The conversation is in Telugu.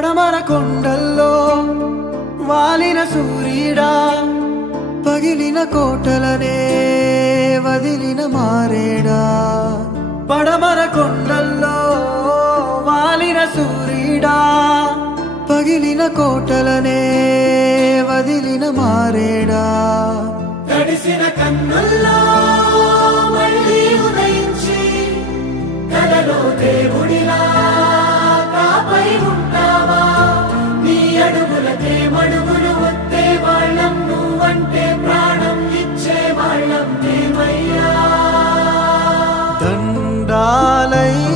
పడమర కొండల్లో వాలిన సూర్యుడా పగిలిన కోటలనే వదిలిన మారేడా. పడమర కొండల్లో వాలిన సూర్యుడా పగిలిన కోటలనే వదిలిన మారేడా. తడిసిన కన్నుల్లో మళ్ళీ ఉదయించి కలలో దేవుడిలా lấy